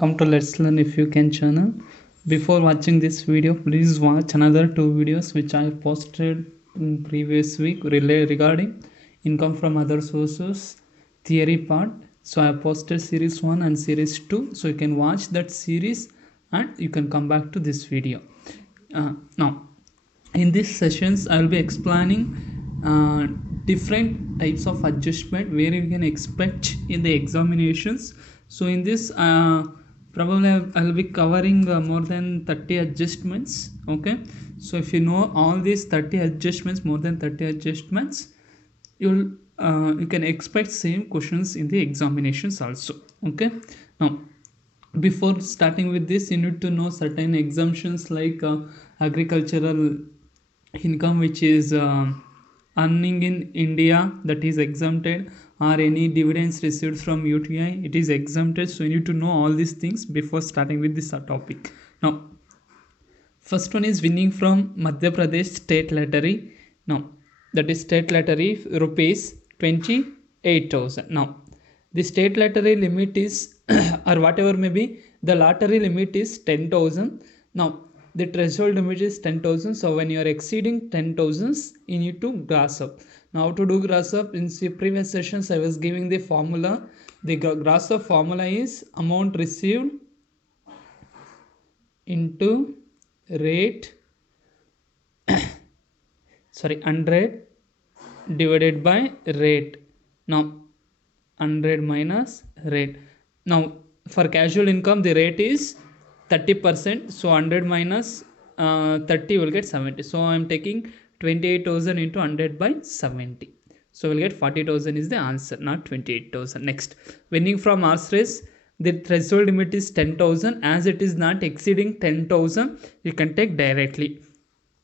welcome to Let's Learn If You Can channel. Before watching this video, please watch another two videos which I posted in previous week regarding income from other sources theory part. So I posted series 1 and series 2, so you can watch that series and you can come back to this video. Now in these sessions I will be explaining different types of adjustment where you can expect in the examinations. So in this probably I'll be covering more than 30 adjustments. Okay, so if you know all these 30 adjustments, more than 30 adjustments, you can expect same questions in the examinations also. Okay, now before starting with this, you need to know certain exemptions like agricultural income which is earning in India, that is exempted, or any dividends received from UTI, it is exempted. So you need to know all these things before starting with this topic. Now first one is winning from Madhya Pradesh state lottery. Now that is state lottery rupees 28,000. Now the state lottery limit is or whatever may be, the lottery limit is 10,000. Now the threshold limit is 10,000. So when you are exceeding 10,000, you need to gross up. Now to do gross up, in the previous sessions I was giving the formula. The gross up formula is amount received into rate 100 divided by rate. Now 100 minus rate. Now for casual income the rate is 30%, so 100 minus 30 will get 70. So I am taking 28,000 into 100 by 70, so we'll get 40,000 is the answer, not 28,000. Next, winning from horse race, the threshold limit is 10,000. As it is not exceeding 10,000, you can take directly.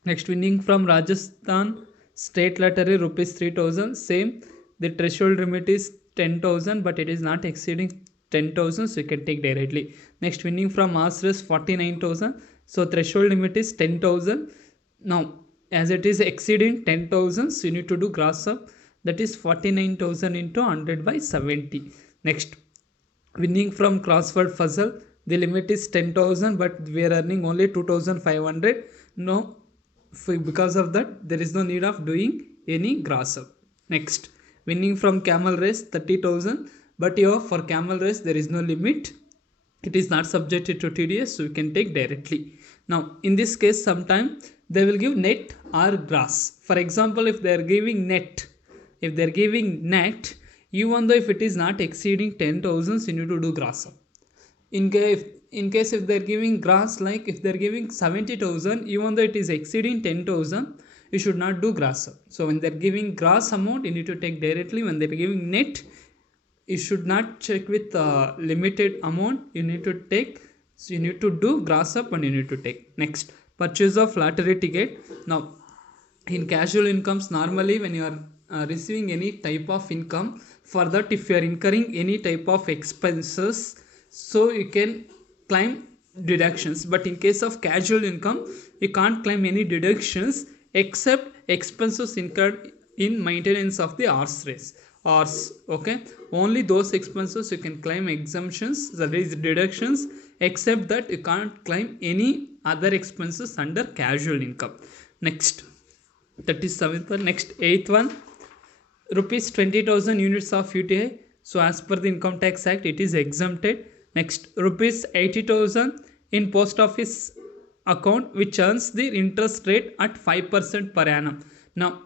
Next, winning from Rajasthan state lottery rupees 3,000, same, the threshold limit is 10,000 but it is not exceeding 10,000, so you can take directly. Next, winning from horse race 49,000, so threshold limit is 10,000. Now as it is exceeding 10,000, so you need to do gross up, that is 49,000 into 100 by 70. Next, winning from crossword puzzle, the limit is 10,000 but we are earning only 2,500. No, because of that there is no need of doing any gross up. Next, winning from camel race 30,000, but here for camel race there is no limit, it is not subjected to TDS, so you can take directly. Now in this case sometimes they will give net or gross. For example, if they are giving net, even though if it is not exceeding 10,000, you need to do gross up. In case if they are giving gross, like if they are giving 70,000, even though it is exceeding 10,000, you should not do gross up. So when they are giving gross amount, you need to take directly. When they are giving net, you should not check with limited amount, you need to take, so you need to do gross up and you need to take. Next, purchase of lottery ticket. Now in casual incomes, normally when you are receiving any type of income, for that if you are incurring any type of expenses, so you can claim deductions. But in case of casual income, you can't claim any deductions except expenses incurred in maintenance of the horse race. Okay, only those expenses you can claim exemptions, that is deductions, except that you can't claim any other expenses under casual income. Next, that is 7th one. Next, 8th one, rupees 20,000 units of UTI, so as per the Income Tax Act it is exempted. Next, rupees 80,000 in post office account which earns the interest rate at 5% per annum. Now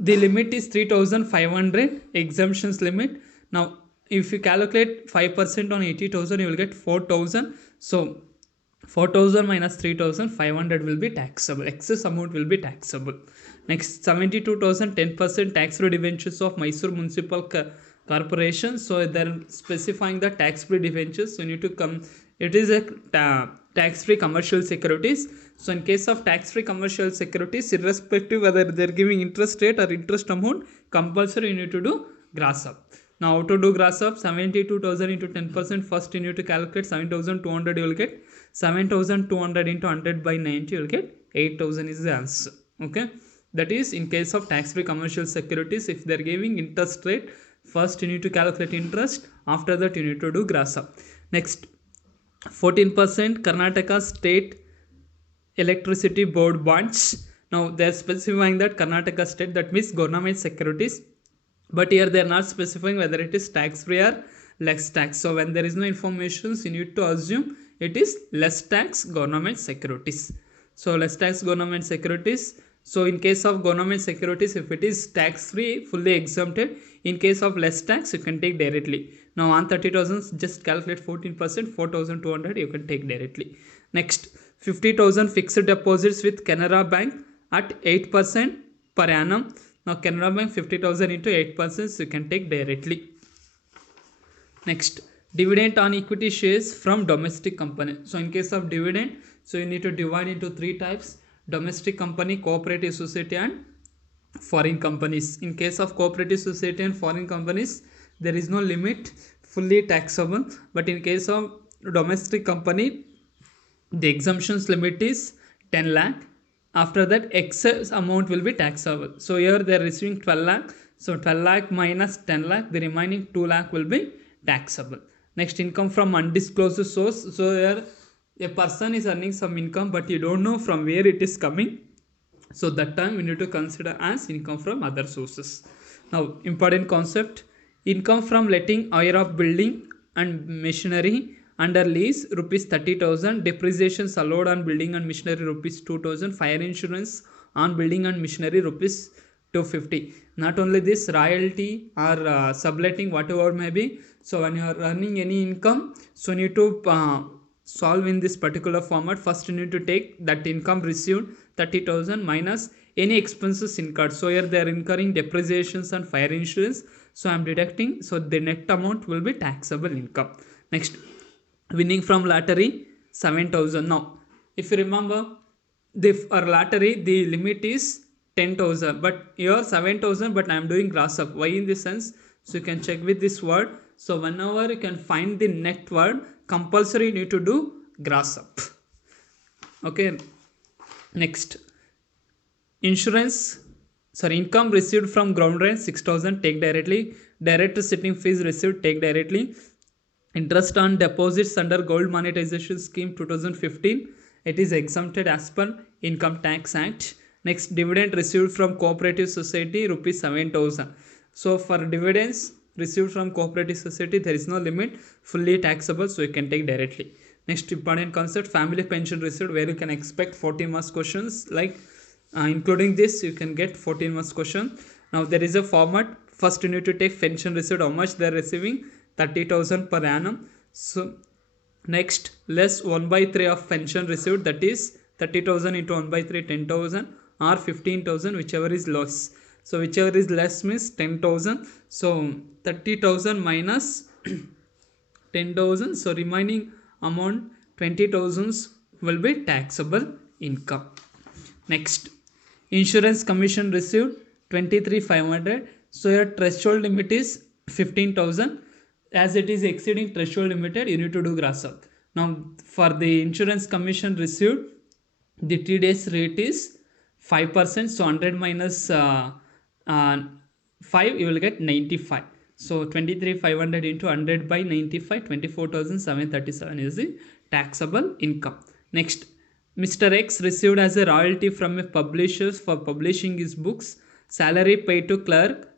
the limit is 3,500 exemptions limit. Now if you calculate 5% on 80,000, you will get 4,000. So 4,000 minus 3,500 will be taxable, excess amount will be taxable. Next, 72,000 10% tax free debentures of Mysore Municipal Corporation. So they are specifying the tax free debentures, so you need to come, it is a tax free commercial securities. So in case of tax free commercial securities, irrespective whether they are giving interest rate or interest amount, compulsory you need to do gross up. Now how to do gross up? 72,000 into 10%, first you need to calculate 7,200, you will get 7,200 into 100 by 90, you will get 8,000 is the answer. Okay, that is in case of tax free commercial securities. If they are giving interest rate, first you need to calculate interest, after that you need to do gross up. Next, 14% Karnataka State Electricity Board bonds. Now they are specifying that Karnataka State, that means government securities, but here they are not specifying whether it is tax free or less tax. So when there is no information, you need to assume it is less tax government securities. So less tax government securities. So in case of government securities, if it is tax free, fully exempted. In case of less tax, you can take directly. Now on 30,000, just calculate 14%, 4,200 you can take directly. Next, 50,000 fixed deposits with Canara Bank at 8% per annum. Now Canara Bank 50,000 into 8%, so you can take directly. Next, dividend on equity shares from domestic company. So in case of dividend, so you need to divide into three types: domestic company, cooperative society and foreign companies. In case of cooperative society and foreign companies, there is no limit, fully taxable. But in case of domestic company, the exemptions limit is 10 lakh. After that, excess amount will be taxable. So here they are receiving 12 lakh. So 12 lakh minus 10 lakh, the remaining 2 lakh will be taxable. Next, income from undisclosed source. So here a person is earning some income, but you don't know from where it is coming. So that time we need to consider as income from other sources. Now, important concept: income from letting hire of building and machinery under lease rupees 30,000, depreciations allowed on building and machinery rupees 2,000, fire insurance on building and machinery rupees 250. Not only this, royalty or subletting, whatever may be. So when you are earning any income, so you need to solve in this particular format. First you need to take that income received 30,000 minus any expenses incurred. So here they are incurring depreciations and fire insurance, so I am deducting, so the net amount will be taxable income. Next, winning from lottery 7,000. Now if you remember, for lottery the limit is 10,000, but here 7,000, but I am doing gross up. Why in this sense? So you can check with this word. So whenever you can find the net word, compulsory you need to do gross up. Okay. Next, insurance, sorry, income received from ground rent 6,000, take directly. Director sitting fees received, take directly. Interest on deposits under gold monetization scheme 2015, it is exempted as per Income Tax Act. Next, dividend received from cooperative society rupees 7,000. So for dividends received from cooperative society, there is no limit, fully taxable, so you can take directly. Next important concept, family pension received, where you can expect 14 marks questions, like including this you can get 14 marks question. Now there is a format. First you need to take pension received, how much they are receiving, 30,000 per annum. So next, less 1/3 of pension received, that is 30,000 into 1/3, 10,000 or 15,000, whichever is less. So whichever is less means 10,000. So 30,000 minus 10,000, so remaining amount 20,000 will be taxable income. Next, insurance commission received 23,500. So your threshold limit is 15,000. As it is exceeding threshold limited, you need to do gross up. Now for the insurance commission received, the TDS rate is 5%. So 100 minus 5, you will get 95. So 23,500 into 100 by 95, 24,737 is the taxable income. Next, Mr. X received as a royalty from a publisher for publishing his books, salary paid to clerk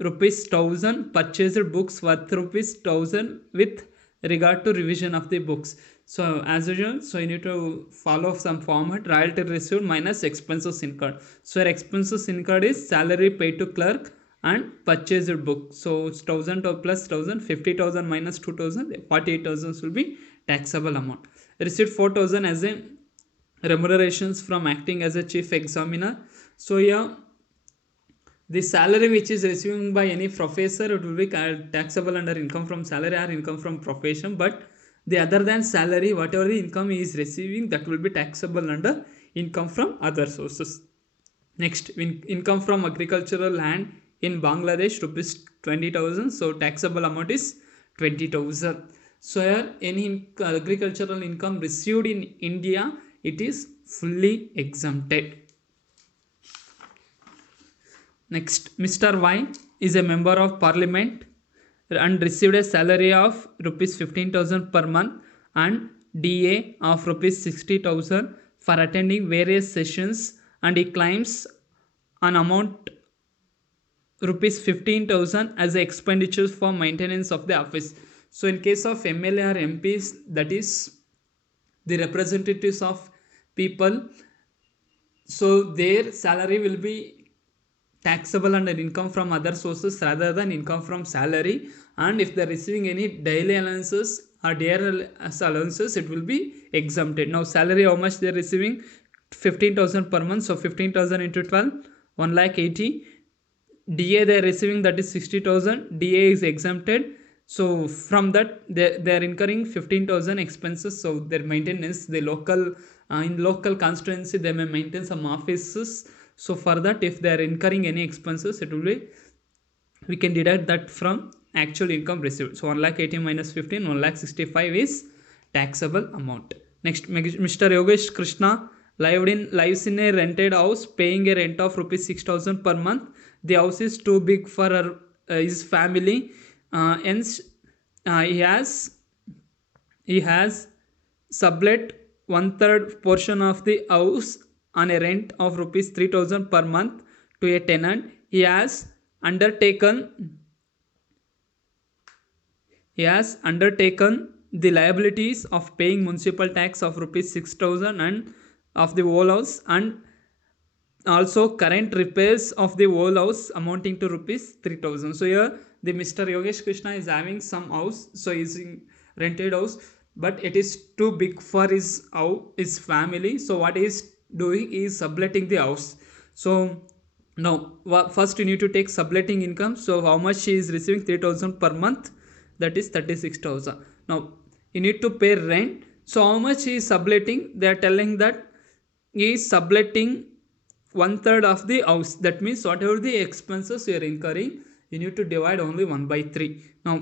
rupees 1,000, purchased books worth rupees 1,000 with regard to revision of the books. So as usual, so you need to follow some format: royalty received minus expenses incurred. So your expenses incurred is salary paid to clerk and purchased book. So 1,000 plus 1,000, 50,000 minus 2,000, 48,000 will be taxable amount. Received 4,000 as a remunerations from acting as a chief examiner. So here the salary which is receiving by any professor, it will be taxable under income from salary or income from profession. But the other than salary, whatever the income he is receiving, that will be taxable under income from other sources. Next, income from agricultural land in Bangladesh rupees 20,000. So taxable amount is 20,000. So here any agricultural income received in India, it is fully exempted. Next, Mr. Y is a member of parliament and received a salary of rupees 15,000 per month and DA of rupees 60,000 for attending various sessions, and he claims an amount rupees 15,000 as expenditures for maintenance of the office. So in case of MLA or MPs, that is the representatives of people, so their salary will be taxable under income from other sources rather than income from salary. And if they're receiving any daily allowances or daily allowances, it will be exempted. Now salary, how much they're receiving? 15,000 per month, so 15,000 into 12, 1 lakh 80. DA they are receiving, that is 60,000. DA is exempted, so from that they are incurring 15,000 expenses. So their maintenance, the local in local constituency they may maintain some offices. So for that, if they are incurring any expenses, it will be, we can deduct that from actual income received. So 1 lakh 80 minus 15, 1 lakh 65 is taxable amount. Next, Mr. Yogesh Krishna lives in a rented house, paying a rent of rupees 6,000 per month. The house is too big for his family. Hence, he has sublet 1/3 portion of the house on a rent of rupees 3,000 per month to a tenant. He has undertaken the liabilities of paying municipal tax of rupees 6,000 and of the whole house, and also current repairs of the whole house amounting to rupees 3,000. So here the Mr. Yogesh Krishna is having some house, so he's in rented house, but it is too big for his family. So what he is doing is subletting the house. So now first you need to take subletting income. So how much he is receiving? 3,000 per month, that is 36,000. Now you need to pay rent. So how much he is subletting? They are telling that he is subletting 1/3 of the house. That means whatever the expenses you are incurring, you need to divide only 1/3. Now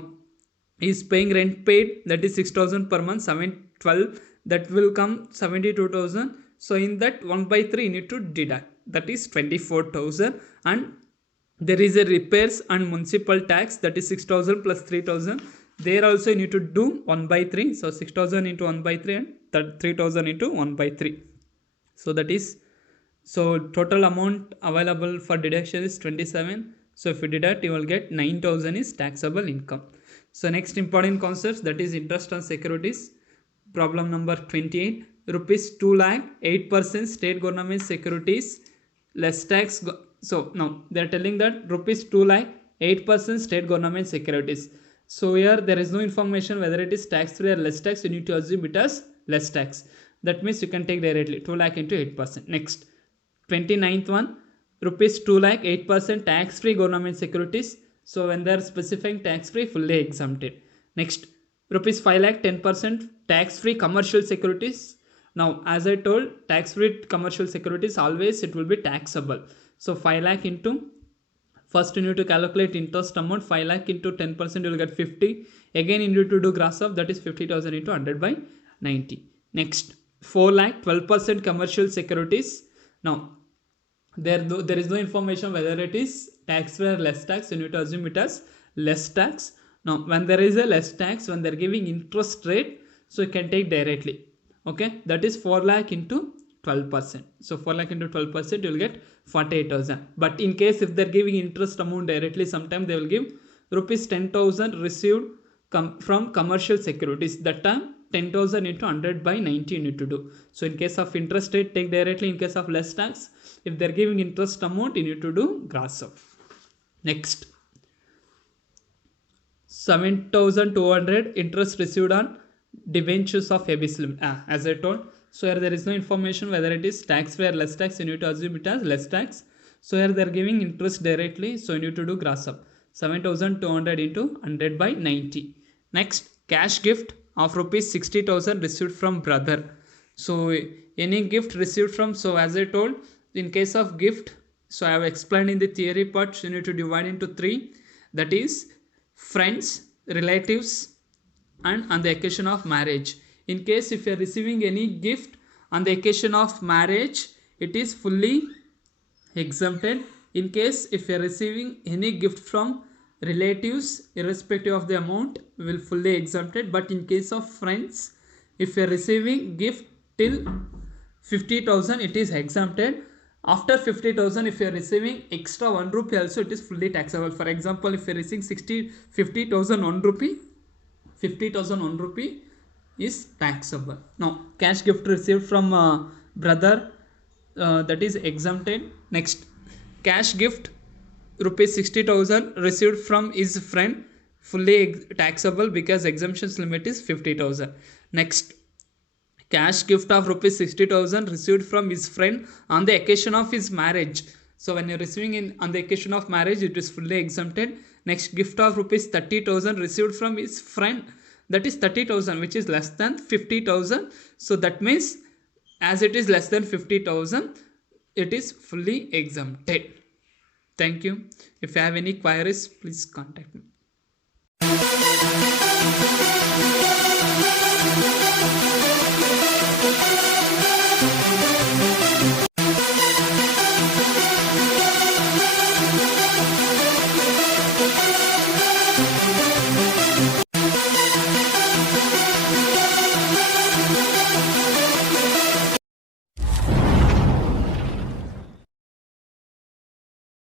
he is paying rent paid, that is 6,000 per month, 712, that will come 72,000. So in that 1/3 you need to deduct, that is 24,000. And there is a repairs and municipal tax, that is 6,000 plus 3,000. There also you need to do 1/3. So 6,000 into 1/3 and that 3,000 into 1/3. So that is, so total amount available for deduction is 27. So if you deduct, you will get 9,000 is taxable income. So next important concepts, that is interest on securities. Problem number 28. Rupees 2 lakh 8% state government securities less tax. So now they are telling that rupees 2 lakh 8% state government securities. So here there is no information whether it is tax free or less tax. You need to assume it as less tax. That means you can take directly 2 lakh into 8%. Next, 29th one, rupees 2 lakh 8% tax free government securities. So when they are specifying tax free, fully exempted. Next, rupees 5 lakh 10% tax free commercial securities. Now as I told, tax free commercial securities always it will be taxable. So 5 lakh into, first you need to calculate interest amount. 5 lakh into 10% you will get 50. Again you need to do gross up, that is 50,000 into 100 by 90. Next, 4 lakh 12% commercial securities. Now there is no information whether it is tax free or less tax. You need to assume it as less tax. Now when there is a less tax, when they are giving interest rate, so you can take directly. Okay, that is 4 lakh into 12%. So 4 lakh into 12% you will get 48,000. But in case if they are giving interest amount directly, sometimes they will give rupees 10,000 received from commercial securities. That time 10,000 into 100 by 90 you need to do. So in case of interest rate, take directly. In case of less tax, if they are giving interest amount, you need to do gross up. Next, 7,200 interest received on debentures of ABS limit. As I told, so here there is no information whether it is tax free or less tax. You need to assume it as less tax. So here they are giving interest directly, so you need to do gross up. 7,200 into 100 by 90. Next, cash gift of rupees 60,000 received from brother. So any gift received from, so as I told, in case of gift, so I have explained in the theory part, you need to divide into 3, that is friends, relatives, and on the occasion of marriage. In case if you are receiving any gift on the occasion of marriage, it is fully exempted. In case if you are receiving any gift from relatives, irrespective of the amount, will fully exempted. But in case of friends, If you are receiving gift till 50,000, it is exempted. After 50,000, if you are receiving extra 1 rupee also, it is fully taxable. For example, if you are receiving 50,000 1 rupee, 50,000 1 rupee is taxable. Now, cash gift received from brother, that is exempted. Next, cash gift rupees 60,000 received from his friend, fully taxable because exemptions limit is 50,000. Next, cash gift of rupees 60,000 received from his friend on the occasion of his marriage. So when you're receiving in on the occasion of marriage, it is fully exempted. Next, gift of rupees 30,000 received from his friend, that is 30,000, which is less than 50,000. So that means as it is less than 50,000, it is fully exempted. Thank you. If you have any queries, please contact me.